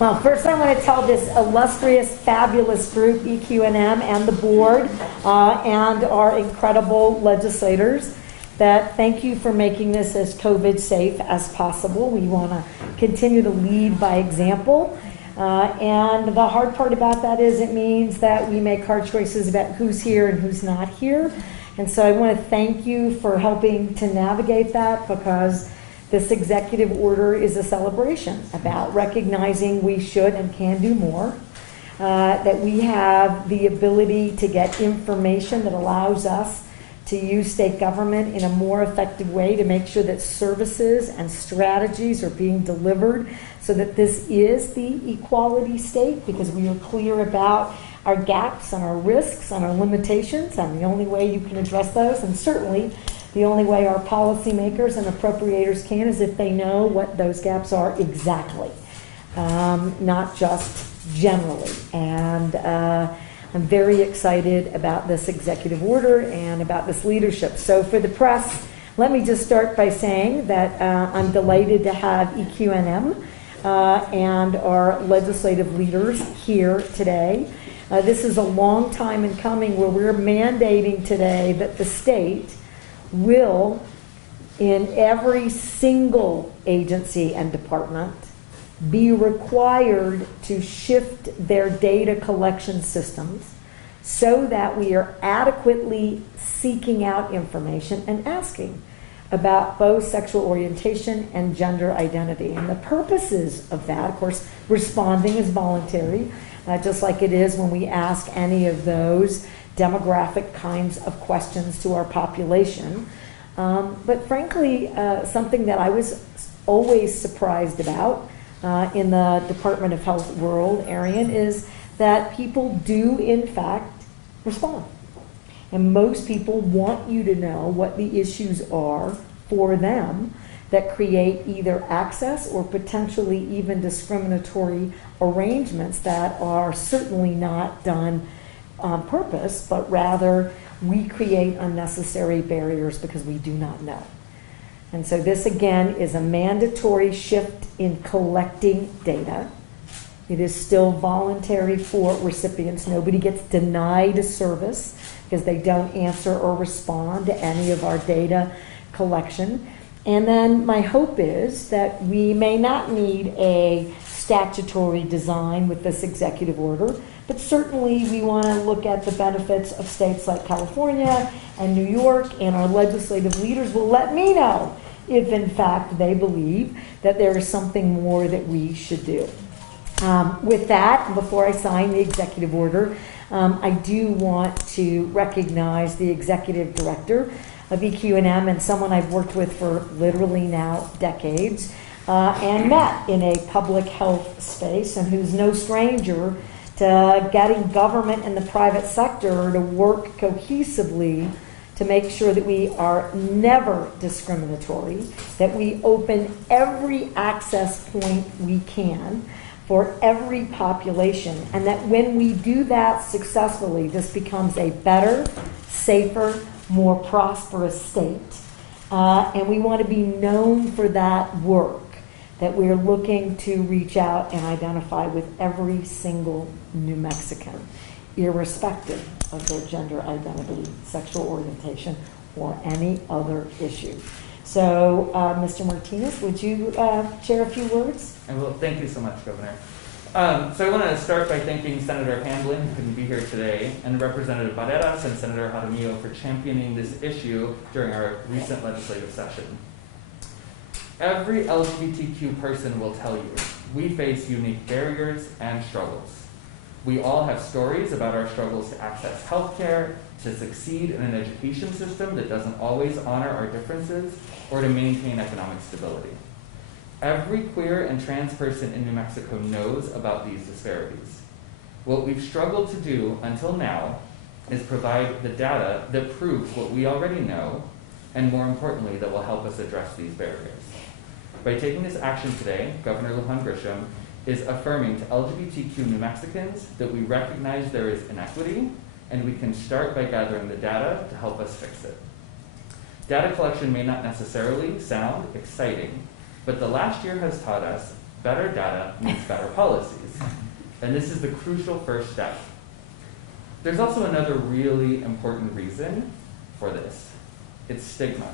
Well, first I want to tell this illustrious, fabulous group, EQNM, and the board, and our incredible legislators, that thank you for making this as COVID safe as possible. We want to continue to lead by example. And the hard part about that is it means that we make hard choices about who's here and who's not here. And so I want to thank you for helping to navigate that, because this executive order is a celebration about recognizing we should and can do more, that we have the ability to get information that allows us to use state government in a more effective way to make sure that services and strategies are being delivered so that this is the equality state, because we are clear about our gaps and our risks and our limitations, and the only way you can address those, and certainly the only way our policymakers and appropriators can, is if they know what those gaps are exactly, not just generally. And I'm very excited about this executive order and about this leadership. So for the press, let me just start by saying that I'm delighted to have EQNM and our legislative leaders here today. This is a long time in coming, where we're mandating today that the state will, in every single agency and department, be required to shift their data collection systems so that we are adequately seeking out information and asking about both sexual orientation and gender identity. And the purposes of that, of course, responding is voluntary, just like it is when we ask any of those demographic kinds of questions to our population. But frankly, something that I was always surprised about in the Department of Health world, Arian, is that people do in fact respond. And most people want you to know what the issues are for them that create either access or potentially even discriminatory arrangements that are certainly not done on purpose, but rather we create unnecessary barriers because we do not know. And so this, again, is a mandatory shift in collecting data. It is still voluntary for recipients. Nobody gets denied a service because they don't answer or respond to any of our data collection. And then my hope is that we may not need a statutory design with this executive order, but certainly we want to look at the benefits of states like California and New York, and our legislative leaders will let me know if in fact they believe that there is something more that we should do. With that, before I sign the executive order, I do want to recognize the executive director of EQNM, and someone I've worked with for literally now decades, and met in a public health space, and who's no stranger to getting government and the private sector to work cohesively to make sure that we are never discriminatory, that we open every access point we can for every population, and that when we do that successfully, this becomes a better, safer, more prosperous state. And we want to be known for that work, that we're looking to reach out and identify with every single New Mexican, irrespective of their gender identity, sexual orientation, or any other issue. So, Mr. Martinez, would you share a few words? I will. Thank you so much, Governor. So I want to start by thanking Senator Hamblin, who couldn't be here today, and Representative Barreras and Senator Jaramillo for championing this issue during our recent legislative session. Every LGBTQ person will tell you we face unique barriers and struggles. We all have stories about our struggles to access healthcare, to succeed in an education system that doesn't always honor our differences, or to maintain economic stability. Every queer and trans person in New Mexico knows about these disparities. What we've struggled to do until now is provide the data that proves what we already know, and more importantly, that will help us address these barriers. By taking this action today, Governor Lujan Grisham is affirming to LGBTQ New Mexicans that we recognize there is inequity, and we can start by gathering the data to help us fix it. Data collection may not necessarily sound exciting, but the last year has taught us Better data means better policies. And this is the crucial first step. There's also another really important reason for this. It's stigma.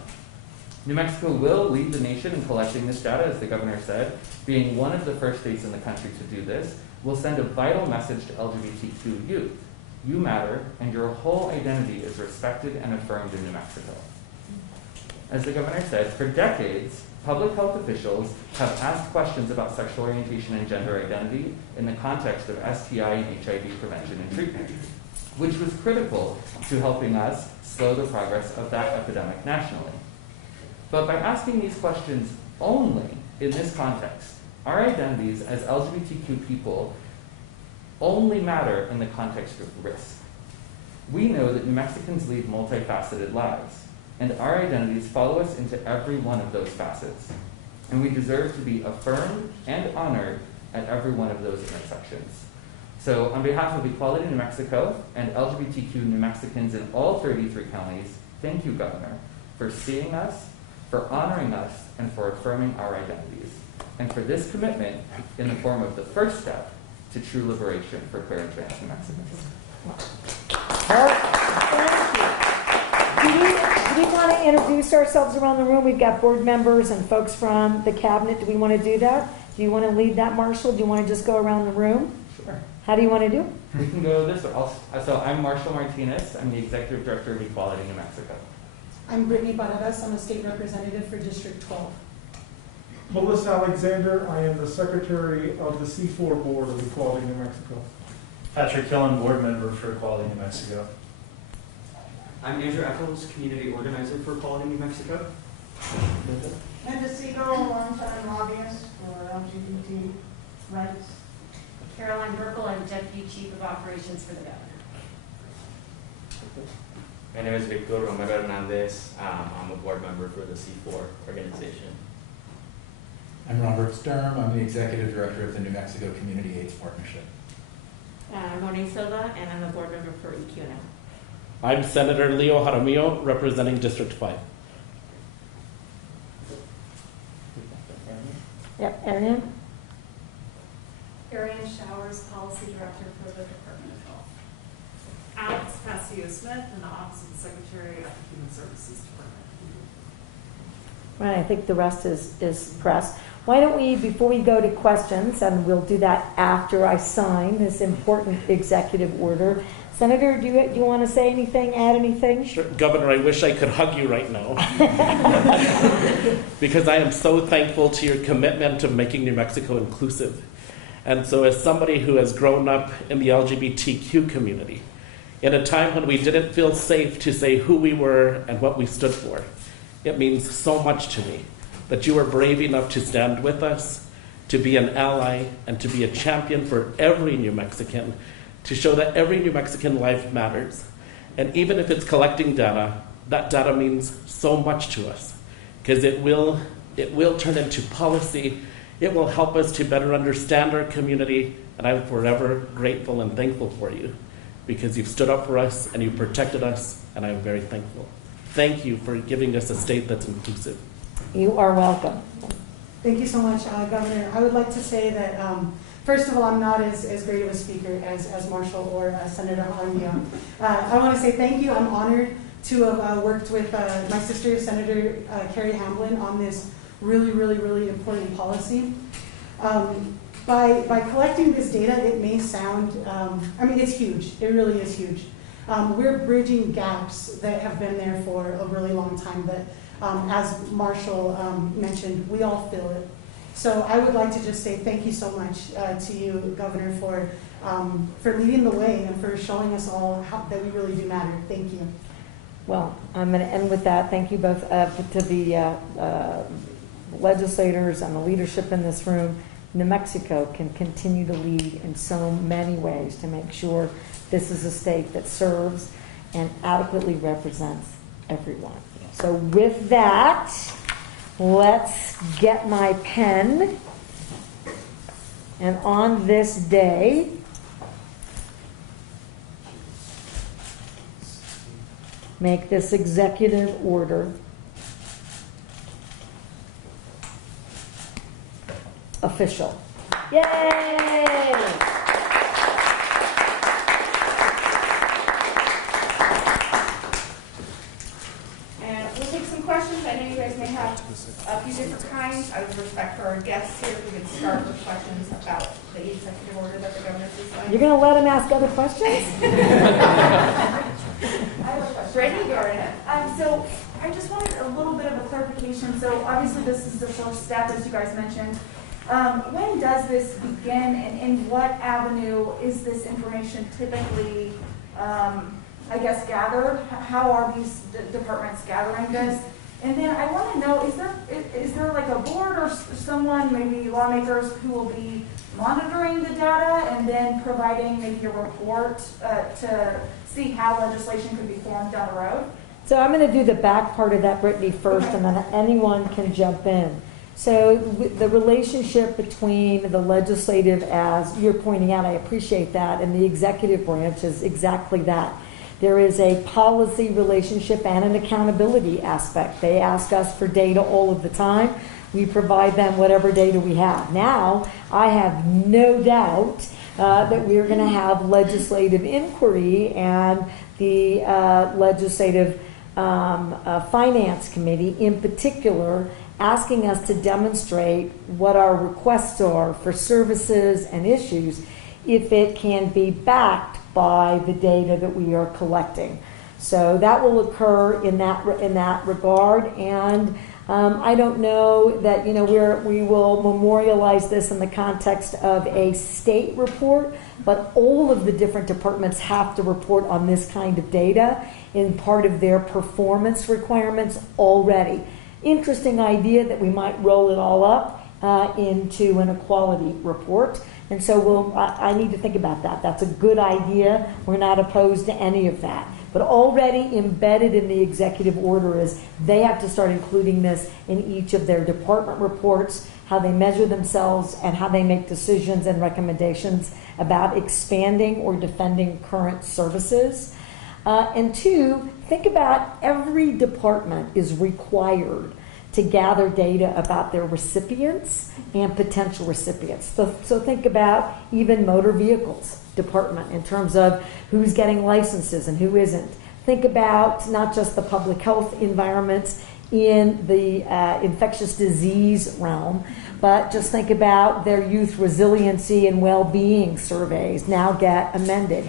New Mexico will lead the nation in collecting this data, as the governor said. Being one of the first states in the country to do this will send a vital message to LGBTQ youth. You matter, and your whole identity is respected and affirmed in New Mexico. As the governor said, for decades, public health officials have asked questions about sexual orientation and gender identity in the context of STI and HIV prevention and treatment, which was critical to helping us slow the progress of that epidemic nationally. But by asking these questions only in this context, our identities as LGBTQ people only matter in the context of risk. We know that New Mexicans lead multifaceted lives, and our identities follow us into every one of those facets. And we deserve to be affirmed and honored at every one of those intersections. So on behalf of Equality New Mexico and LGBTQ New Mexicans in all 33 counties, thank you, Governor, for seeing us, for honoring us, and for affirming our identities. And for this commitment in the form of the first step to true liberation for queer and trans New Mexicans. Do we want to introduce ourselves around the room? We've got board members and folks from the cabinet. Do we want to do that? Do you want to lead that, Marshall? Do you want to just go around the room? Sure. How do you want to do? We can go this way. So I'm Marshall Martinez. I'm the Executive Director of Equality New Mexico. I'm Brittany Barreras. I'm a state representative for District 12. Melissa Alexander, I am the Secretary of the C4 Board of Equality New Mexico. Patrick Killen, Board Member for Equality New Mexico. I'm Andrew Eccles, Community Organizer for Equality New Mexico. Linda Siegel, longtime lobbyist for LGBT rights. Caroline Burkle, I'm Deputy Chief of Operations for the Governor. My name is Victor Romero Hernandez. I'm a board member for the C4 organization. I'm Robert Sturm. I'm the Executive Director of the New Mexico Community AIDS Partnership. I'm Monique Silva, and I'm a board member for EQNM. I'm Senator Leo Jaramillo, representing District 5. Yep, Ariane? Ariane Showers, Policy Director for the Department of Health. Alex Castillo-Smith in the Office of the Secretary of the Human Services Department. Right, I think the rest is press. Why don't we, before we go to questions, and we'll do that after I sign this important executive order. Senator, do you want to say anything, add anything? Sure. Governor, I wish I could hug you right now. Because I am so thankful to your commitment to making New Mexico inclusive. And so as somebody who has grown up in the LGBTQ community, in a time when we didn't feel safe to say who we were and what we stood for, it means so much to me that you were brave enough to stand with us, to be an ally, and to be a champion for every New Mexican, to show that every New Mexican life matters. And even if it's collecting data, that data means so much to us, because it will turn into policy. It will help us to better understand our community, and I'm forever grateful and thankful for you, because you've stood up for us and you've protected us, and I'm very thankful. Thank you for giving us a state that's inclusive. You are welcome. Thank you so much, Governor. I would like to say that, first of all, I'm not as great of a speaker as Marshall or Senator Jaramillo. I want to say thank you. I'm honored to have worked with my sister, Senator Carrie Hamblin, on this really, really, really important policy. By collecting this data, it may sound, it's huge. It really is huge. We're bridging gaps that have been there for a really long time that, as Marshall mentioned, we all feel it. So I would like to just say thank you so much to you, Governor, for leading the way and for showing us all that we really do matter. Thank you. Well, I'm going to end with that. Thank you both to the legislators and the leadership in this room. New Mexico can continue to lead in so many ways to make sure this is a state that serves and adequately represents everyone. So with that, let's get my pen. And on this day, make this executive order official. Yay! And we'll take some questions. I know you guys may have a few different kinds. Out of respect for our guests here, if we could start with questions about the executive order that the governor just signed. You're going to let them ask other questions? I have a question. Ready? Go right ahead. So I just wanted a little bit of a clarification. So obviously this is the first step, as you guys mentioned. When does this begin, and in what avenue is this information typically, I guess, gathered? How are these departments gathering this? And then I want to know, is there like a board or someone, maybe lawmakers, who will be monitoring the data and then providing maybe a report to see how legislation could be formed down the road? So I'm going to do the back part of that, Brittany, first, and then anyone can jump in. So the relationship between the legislative, as you're pointing out, I appreciate that, and the executive branch is exactly that. There is a policy relationship and an accountability aspect. They ask us for data all of the time. We provide them whatever data we have. Now, I have no doubt that we're going to have legislative inquiry, and the legislative finance committee in particular asking us to demonstrate what our requests are for services and issues if it can be backed by the data that we are collecting. So that will occur in that regard, and I don't know that we will memorialize this in the context of a state report, but all of the different departments have to report on this kind of data in part of their performance requirements already. Interesting idea that we might roll it all up into an equality report. And so I need to think about that. That's a good idea. We're not opposed to any of that. But already embedded in the executive order is they have to start including this in each of their department reports, how they measure themselves and how they make decisions and recommendations about expanding or defending current services. And two, think about every department is required to gather data about their recipients and potential recipients. So think about even motor vehicles department in terms of who's getting licenses and who isn't. Think about not just the public health environments in the infectious disease realm, but just think about their youth resiliency and well-being surveys now get amended.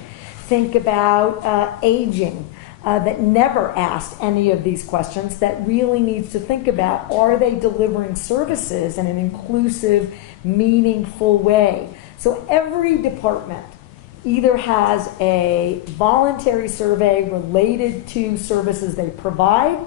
Think about aging. That never asked any of these questions, that really needs to think about, are they delivering services in an inclusive, meaningful way? So every department either has a voluntary survey related to services they provide,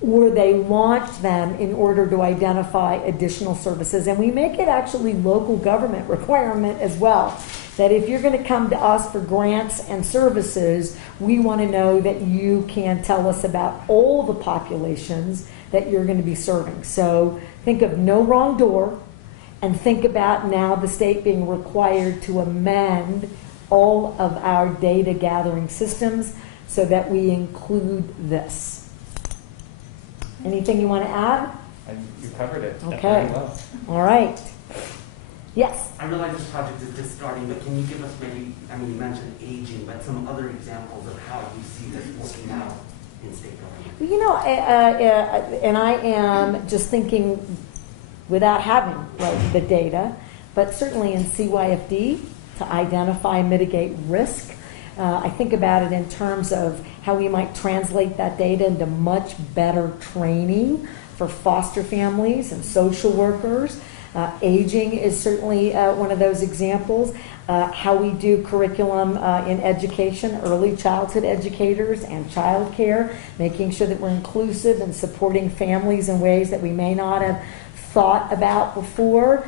or they launch them in order to identify additional services. And we make it actually local government requirement as well, that if you're going to come to us for grants and services, we want to know that you can tell us about all the populations that you're going to be serving. So think of no wrong door, and think about now the state being required to amend all of our data gathering systems so that we include this. Anything you want to add? You covered it. Okay. Very well. All right. Yes. I realize this project is just starting, but can you give us maybe, you mentioned aging, but some other examples of how you see this working out in state government? And I am just thinking without having the data, but certainly in CYFD to identify and mitigate risk. I think about it in terms of how we might translate that data into much better training for foster families and social workers. Aging is certainly one of those examples. How we do curriculum in education, early childhood educators and childcare, making sure that we're inclusive and supporting families in ways that we may not have thought about before.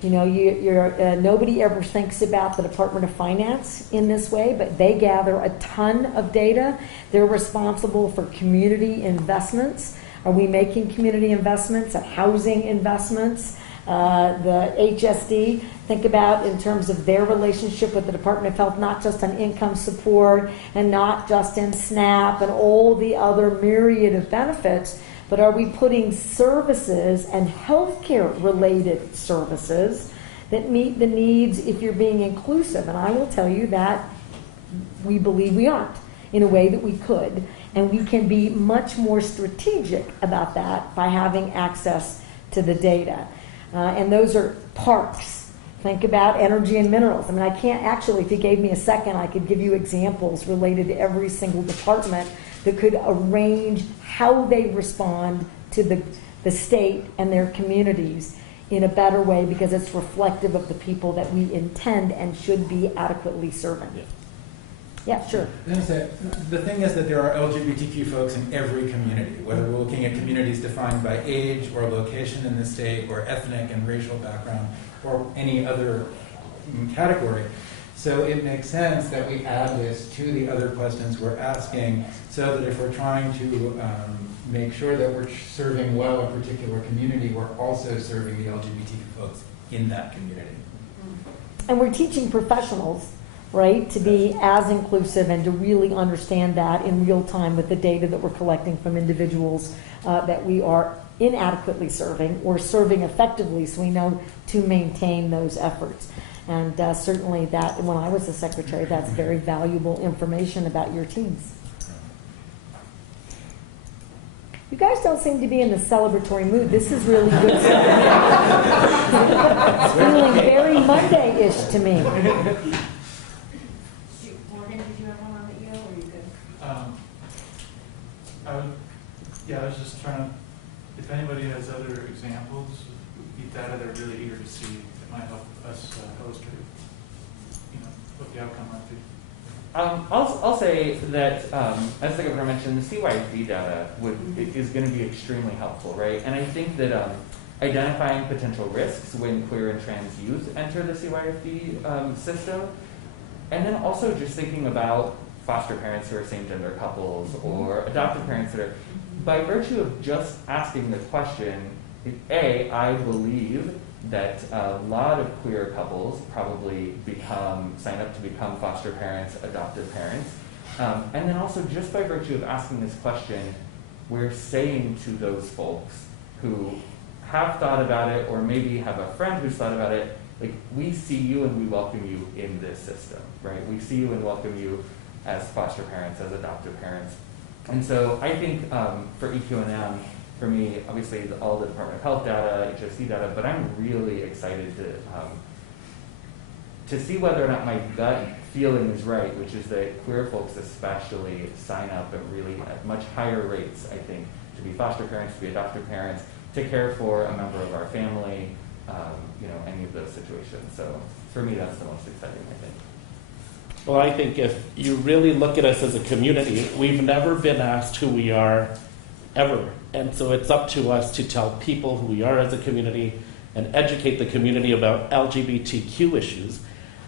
Nobody ever thinks about the Department of Finance in this way, but they gather a ton of data. They're responsible for community investments. Are we making community investments and housing investments? The HSD, think about in terms of their relationship with the Department of Health, not just on income support and not just in SNAP and all the other myriad of benefits, but are we putting services and healthcare related services that meet the needs if you're being inclusive? And I will tell you that we believe we aren't in a way that we could, and we can be much more strategic about that by having access to the data. And those are parks. Think about energy and minerals. I mean, I can't actually, if you gave me a second, I could give you examples related to every single department that could arrange how they respond to the state and their communities in a better way, because it's reflective of the people that we intend and should be adequately serving. Yeah, sure. The thing is that there are LGBTQ folks in every community, whether we're looking at communities defined by age or location in the state or ethnic and racial background or any other category. So it makes sense that we add this to the other questions we're asking, so that if we're trying to make sure that we're serving well a particular community, we're also serving the LGBTQ folks in that community. And we're teaching professionals, right, to be as inclusive and to really understand that in real time with the data that we're collecting from individuals that we are inadequately serving or serving effectively, so we know to maintain those efforts. And certainly that, when I was the secretary, that's very valuable information about your teams. You guys don't seem to be in the celebratory mood. This is really good stuff. It's feeling very Monday-ish to me. Morgan, did you have one on the email, or are you good? I was just trying to, if anybody has other examples of data they're really eager to see, it might help us illustrate, what the outcome might be. I'll say that, as the governor mentioned, the CYFD data is going to be extremely helpful, right? And I think that identifying potential risks when queer and trans youth enter the CYFD system, and then also just thinking about foster parents who are same-gender couples or adoptive parents that are, by virtue of just asking the question, I believe that a lot of queer couples probably sign up to become foster parents, adoptive parents. And then also just by virtue of asking this question, we're saying to those folks who have thought about it or maybe have a friend who's thought about it, like, we see you and we welcome you in this system, right? We see you and welcome you as foster parents, as adoptive parents. And so I think for EQ&M, for me, obviously, all the Department of Health data, HSC data, but I'm really excited to see whether or not my gut feeling is right, which is that queer folks especially sign up at really at much higher rates, I think, to be foster parents, to be adoptive parents, to care for a member of our family, any of those situations. So for me, that's the most exciting, I think. Well, I think if you really look at us as a community, we've never been asked who we are, ever. And so it's up to us to tell people who we are as a community and educate the community about LGBTQ issues.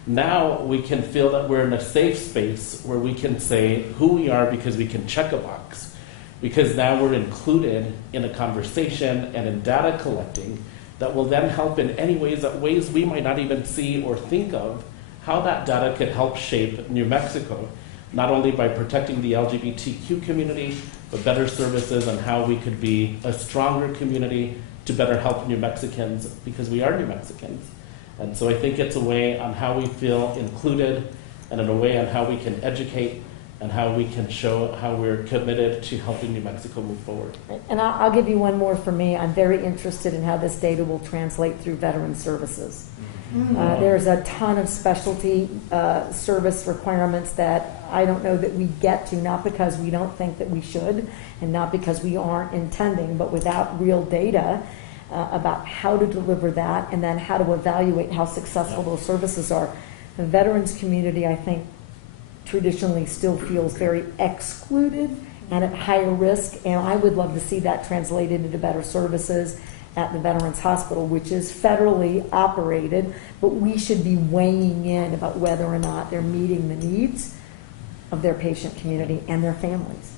Now we can feel that we're in a safe space where we can say who we are because we can check a box. Because now we're included in a conversation and in data collecting that will then help in any ways we might not even see or think of, how that data could help shape New Mexico, not only by protecting the LGBTQ community, but better services and how we could be a stronger community to better help New Mexicans, because we are New Mexicans. And so I think it's a way on how we feel included, and in a way on how we can educate and how we can show how we're committed to helping New Mexico move forward. And I'll give you one more for me. I'm very interested in how this data will translate through veteran services. There's a ton of specialty service requirements that I don't know that we get to, not because we don't think that we should, and not because we aren't intending, but without real data about how to deliver that and then how to evaluate how successful those services are. The veterans community, I think, traditionally still feels very excluded and at higher risk, and I would love to see that translated into better services at the Veterans Hospital, which is federally operated, but we should be weighing in about whether or not they're meeting the needs of their patient community and their families.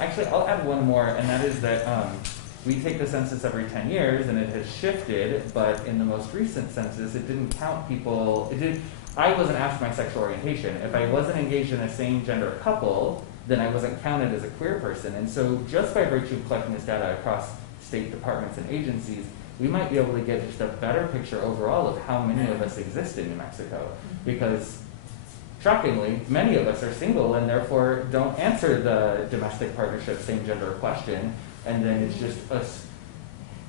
Actually, I'll add one more, and that is that we take the census every 10 years, and it has shifted, but in the most recent census, it didn't count people, I wasn't asked my sexual orientation. If I wasn't engaged in a same-gender couple, then I wasn't counted as a queer person. And so just by virtue of collecting this data across state departments and agencies, we might be able to get just a better picture overall of how many of us exist in New Mexico. Because shockingly, many of us are single and therefore don't answer the domestic partnership same gender question. And then it's just us,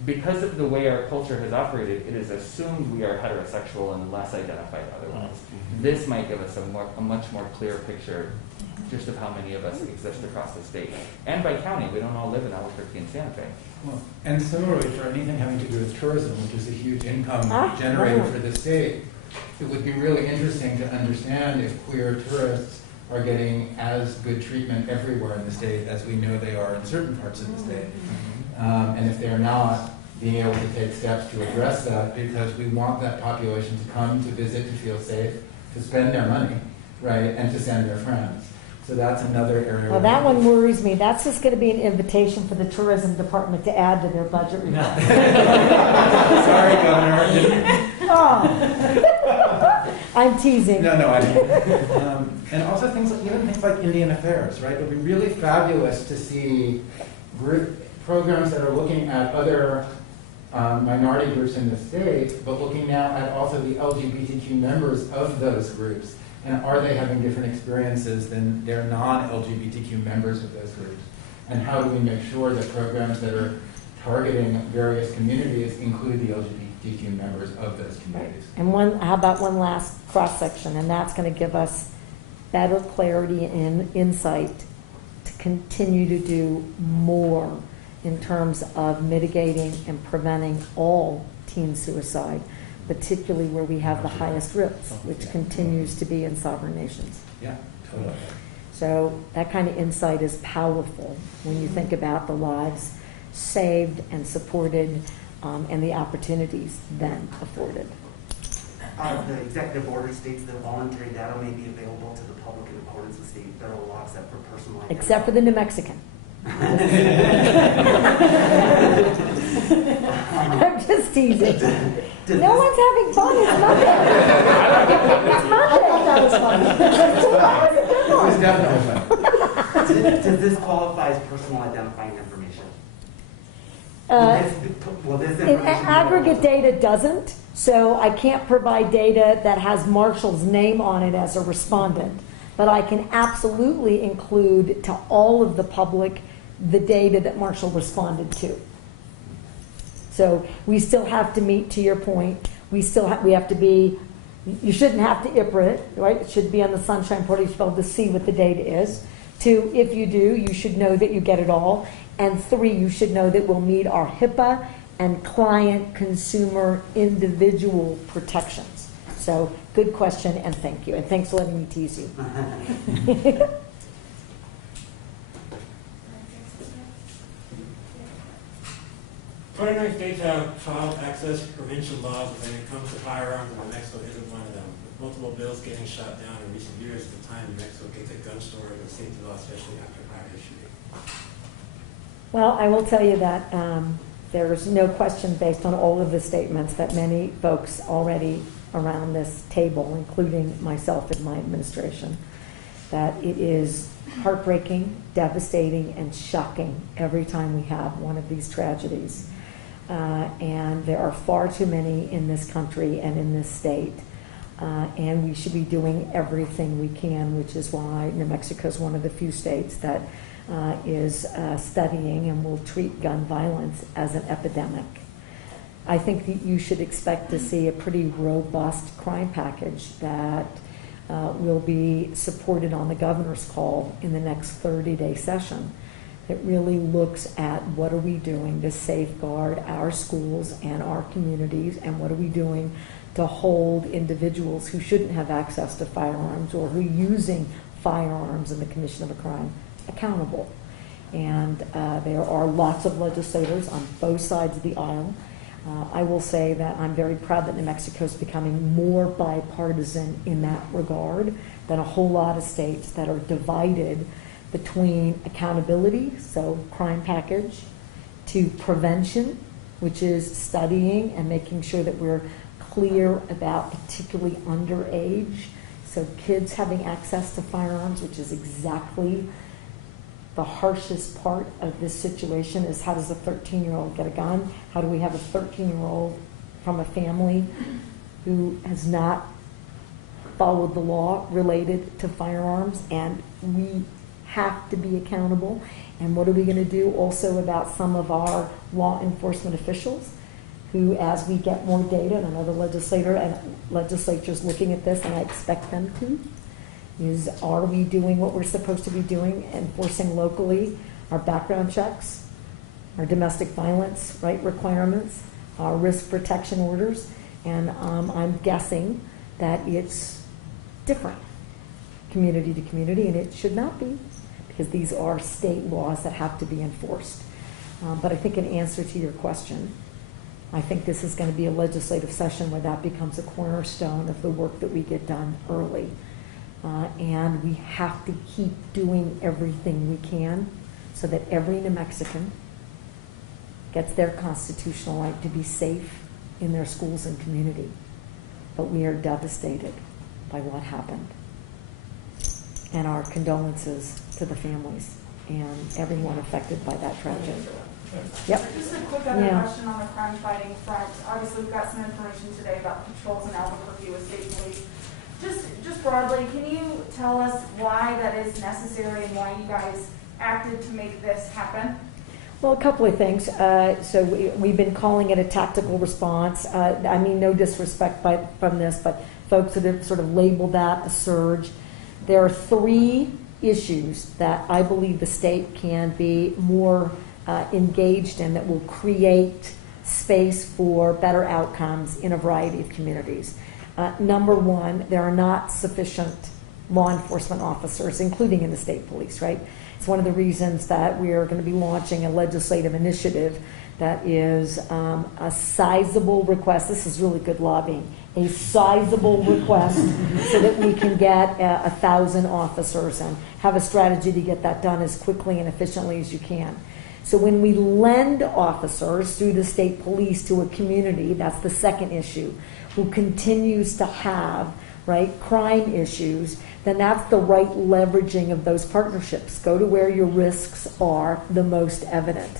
because of the way our culture has operated, it is assumed we are heterosexual unless identified otherwise. This might give us a much more clear picture just of how many of us exist across the state. And by county, we don't all live in Albuquerque and Santa Fe. Well, and similarly, for anything having to do with tourism, which is a huge income generator for the state, it would be really interesting to understand if queer tourists are getting as good treatment everywhere in the state as we know they are in certain parts of the state. And if they're not, being able to take steps to address that, because we want that population to come to visit, to feel safe, to spend their money, right, and to send their friends. So that's another area. Well, that one worries me. That's just going to be an invitation for the tourism department to add to their budget report. Sorry, Governor. Oh. I'm teasing. No, I didn't. And also even things like Indian Affairs, right? It would be really fabulous to see programs that are looking at other minority groups in the state, but looking now at also the LGBTQ members of those groups. And are they having different experiences than their non-LGBTQ members of those groups? And how do we make sure that programs that are targeting various communities include the LGBTQ members of those communities? And how about one last cross-section, and that's going to give us better clarity and insight to continue to do more in terms of mitigating and preventing all teen suicide, particularly where we have the highest risks, which continues to be in sovereign nations. Yeah, totally. So that kind of insight is powerful when you think about the lives saved and supported and the opportunities then afforded. The executive order states that voluntary data may be available to the public in accordance with state and federal law except for personal identity. Except for the New Mexican. I'm just teasing. No one's having fun. It's Monday. It's Monday. I thought that was funny. It was definitely fun. Does this qualify as personal identifying information? Will this information Aggregate data doesn't, so I can't provide data that has Marshall's name on it as a respondent, but I can absolutely include to all of the public the data that Marshall responded to. So we still have to meet, to your point, we have to be, you shouldn't have to IPRA it, right? It should be on the Sunshine Portal, you should be able to see what the data is. 2, if you do, you should know that you get it all. And 3, you should know that we'll meet our HIPAA and client, consumer, individual protections. So good question, and thank you. And thanks for letting me tease you. 29 states have child access prevention laws, but when it comes to firearms, New Mexico isn't one of them. With multiple bills getting shot down in recent years, the time New Mexico gets a gun store and safety law, especially after prior shooting. Well, I will tell you that there's no question based on all of the statements that many folks already around this table, including myself and my administration, that it is heartbreaking, devastating, and shocking every time we have one of these tragedies. And there are far too many in this country and in this state. And we should be doing everything we can, which is why New Mexico is one of the few states that is studying and will treat gun violence as an epidemic. I think that you should expect to see a pretty robust crime package that will be supported on the governor's call in the next 30-day session. It really looks at what are we doing to safeguard our schools and our communities, and what are we doing to hold individuals who shouldn't have access to firearms or who are using firearms in the commission of a crime accountable. And there are lots of legislators on both sides of the aisle. I will say that I'm very proud that New Mexico is becoming more bipartisan in that regard than a whole lot of states that are divided between accountability, so crime package, to prevention, which is studying and making sure that we're clear about particularly underage, so kids having access to firearms, which is exactly the harshest part of this situation is, how does a 13-year-old get a gun? How do we have a 13-year-old from a family who has not followed the law related to firearms? And we have to be accountable. And what are we going to do also about some of our law enforcement officials who, as we get more data, and another legislature's looking at this, and I expect them to, is, are we doing what we're supposed to be doing, enforcing locally our background checks, our domestic violence requirements, our risk protection orders? And I'm guessing that it's different community to community, and it should not be, because these are state laws that have to be enforced. But I think in answer to your question, I think this is going to be a legislative session where that becomes a cornerstone of the work that we get done early. And we have to keep doing everything we can so that every New Mexican gets their constitutional right to be safe in their schools and community. But we are devastated by what happened. And our condolences to the families and everyone affected by that tragedy. Yep. Just a quick other question on the crime fighting front. Obviously, we've got some information today about patrols in Albuquerque with state police. Just broadly, can you tell us why that is necessary and why you guys acted to make this happen? Well, a couple of things. So we've been calling it a tactical response. I mean, no disrespect from this, but folks that have sort of labeled that a surge. There are 3 issues that I believe the state can be more engaged in that will create space for better outcomes in a variety of communities. Number 1, there are not sufficient law enforcement officers, including in the state police, right? It's one of the reasons that we are going to be launching a legislative initiative that is a sizable request. This is really good lobbying. A sizable request so that we can get 1,000 officers and have a strategy to get that done as quickly and efficiently as you can. So when we lend officers through the state police to a community, that's the second issue, who continues to have crime issues, then that's the right leveraging of those partnerships. Go to where your risks are the most evident.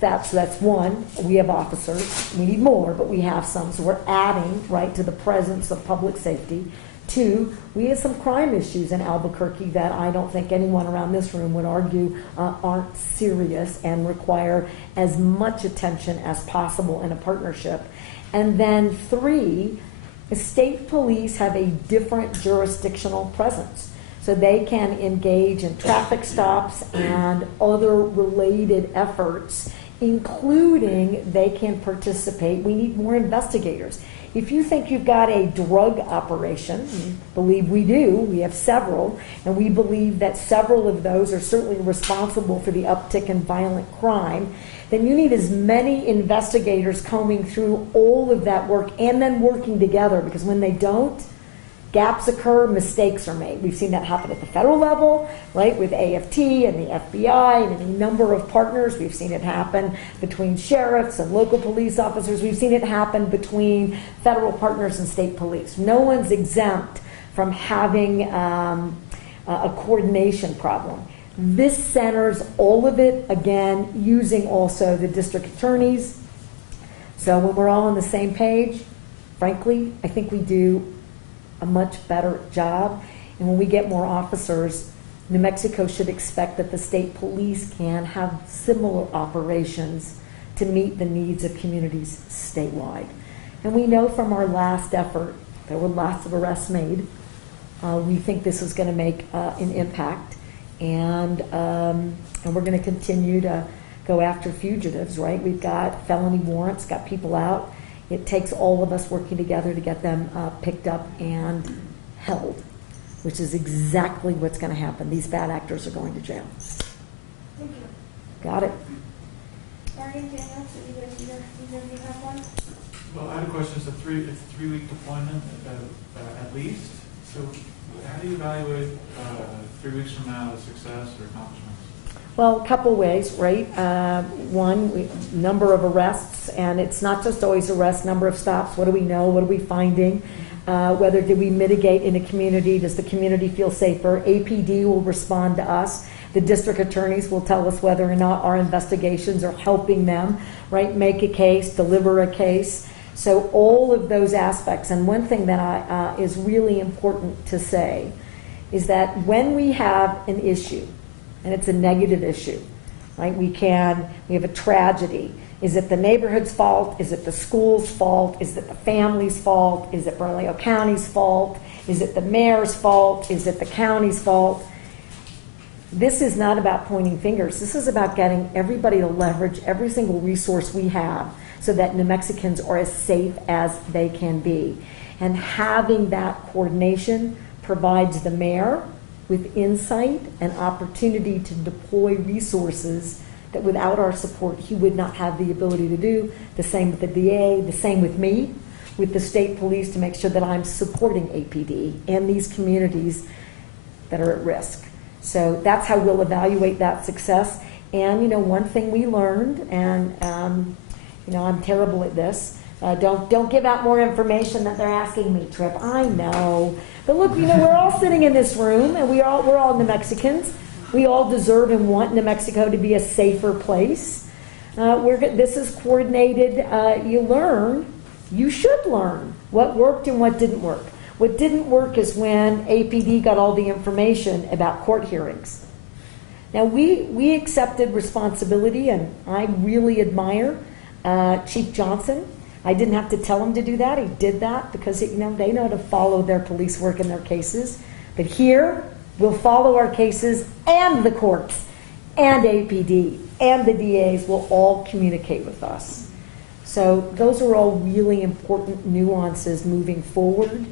That's one. We have officers. We need more, but we have some. So we're adding to the presence of public safety. 2, we have some crime issues in Albuquerque that I don't think anyone around this room would argue aren't serious and require as much attention as possible in a partnership. And then 3, the state police have a different jurisdictional presence. So they can engage in traffic stops and other related efforts, including they can participate. We need more investigators. If you think you've got a drug operation, we believe we do, we have several, and we believe that several of those are certainly responsible for the uptick in violent crime, then you need as many investigators combing through all of that work and then working together, because when they don't, gaps occur, mistakes are made. We've seen that happen at the federal level, with AFT and the FBI and any number of partners. We've seen it happen between sheriffs and local police officers. We've seen it happen between federal partners and state police. No one's exempt from having a coordination problem. This centers all of it, again, using also the district attorneys. So when we're all on the same page, frankly, I think we do a much better job. And when we get more officers, New Mexico should expect that the state police can have similar operations to meet the needs of communities statewide. And we know from our last effort, there were lots of arrests made. We think this is going to make an impact. And we're going to continue to go after fugitives, We've got felony warrants, got people out. It takes all of us working together to get them picked up and held, which is exactly what's going to happen. These bad actors are going to jail. Thank you. Got it. Barry and Daniel, so either of you have one? Well, I had a question. It's a 3-week deployment at least. So how do you evaluate 3 weeks from now the success or accomplishments? Well, a couple ways, One, number of arrests, and it's not just always arrests, number of stops. What do we know? What are we finding? Whether do we mitigate in a community? Does the community feel safer? APD will respond to us. The district attorneys will tell us whether or not our investigations are helping them, right, make a case, deliver a case. So all of those aspects. And one thing that is really important to say is that when we have an issue, and it's a negative issue, right, we have a tragedy. Is it the neighborhood's fault? Is it the school's fault? Is it the family's fault? Is it Bernalillo County's fault? Is it the mayor's fault? Is it the county's fault? This is not about pointing fingers. This is about getting everybody to leverage every single resource we have so that New Mexicans are as safe as they can be. And having that coordination provides the mayor with insight and opportunity to deploy resources that without our support he would not have the ability to do. The same with the DA, the same with me, with the state police, to make sure that I'm supporting APD and these communities that are at risk. So that's how we'll evaluate that success. And, you know, one thing we learned, and, you know, I'm terrible at this, don't give out more information that they're asking me, Trip. I know. But look, you know, we're all sitting in this room, and we're all New Mexicans. We all deserve and want New Mexico to be a safer place. This is coordinated. You should learn what worked and what didn't work. What didn't work is when APD got all the information about court hearings. Now, we accepted responsibility, and I really admire Chief Johnson. I didn't have to tell him to do that. He did that because, you know, they know how to follow their police work in their cases. But here, we'll follow our cases, and the courts, and APD, and the DAs will all communicate with us. So those are all really important nuances moving forward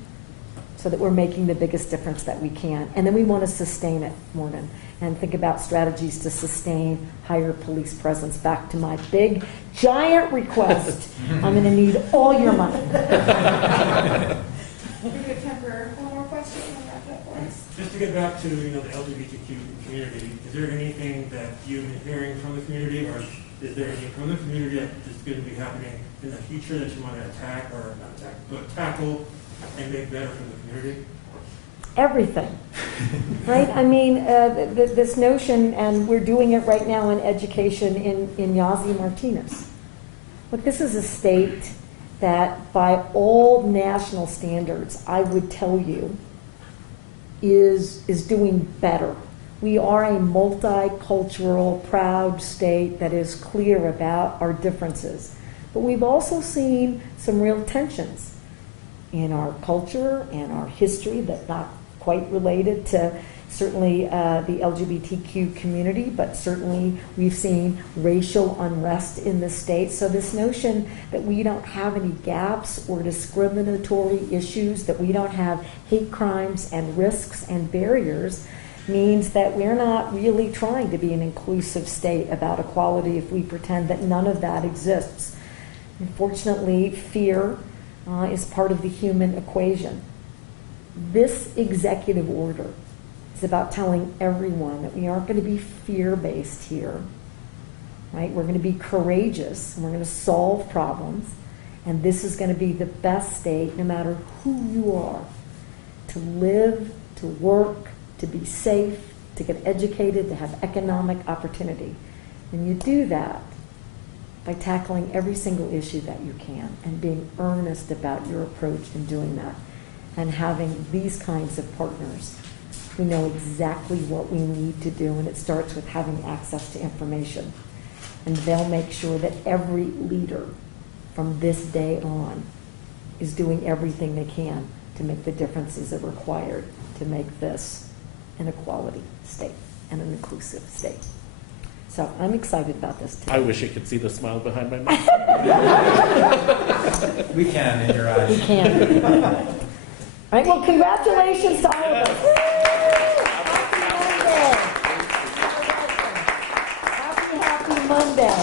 so that we're making the biggest difference that we can. And then we want to sustain it, Morgan, and think about strategies to sustain higher police presence. Back to my big, giant request. I'm going to need all your money. We could time for one more question and wrap it up for us. Just to get back to, you know, the LGBTQ community, is there anything that you've been hearing from the community, or is there anything from the community that is going to be happening in the future that you want to attack, or not attack, but tackle and make better for the community? Everything, right? I mean, this notion, and we're doing it right now in education in Yazzie Martinez. Look, this is a state that by all national standards, I would tell you, is doing better. We are a multicultural, proud state that is clear about our differences. But we've also seen some real tensions in our culture and our history that not quite related to certainly the LGBTQ community, but certainly we've seen racial unrest in the state. So this notion that we don't have any gaps or discriminatory issues, that we don't have hate crimes and risks and barriers, means that we're not really trying to be an inclusive state about equality if we pretend that none of that exists. Unfortunately, fear is part of the human equation. This executive order is about telling everyone that we aren't going to be fear-based here, right? We're going to be courageous, and we're going to solve problems, and this is going to be the best state, no matter who you are, to live, to work, to be safe, to get educated, to have economic opportunity. And you do that by tackling every single issue that you can and being earnest about your approach in doing that, and having these kinds of partners who know exactly what we need to do. And it starts with having access to information. And they'll make sure that every leader from this day on is doing everything they can to make the differences that are required to make this an equality state and an inclusive state. So I'm excited about this today. I wish you could see the smile behind my mouth. We can in your eyes. We can. All right, well, congratulations to all of us. Happy Monday. Happy Monday.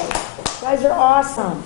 You guys are awesome.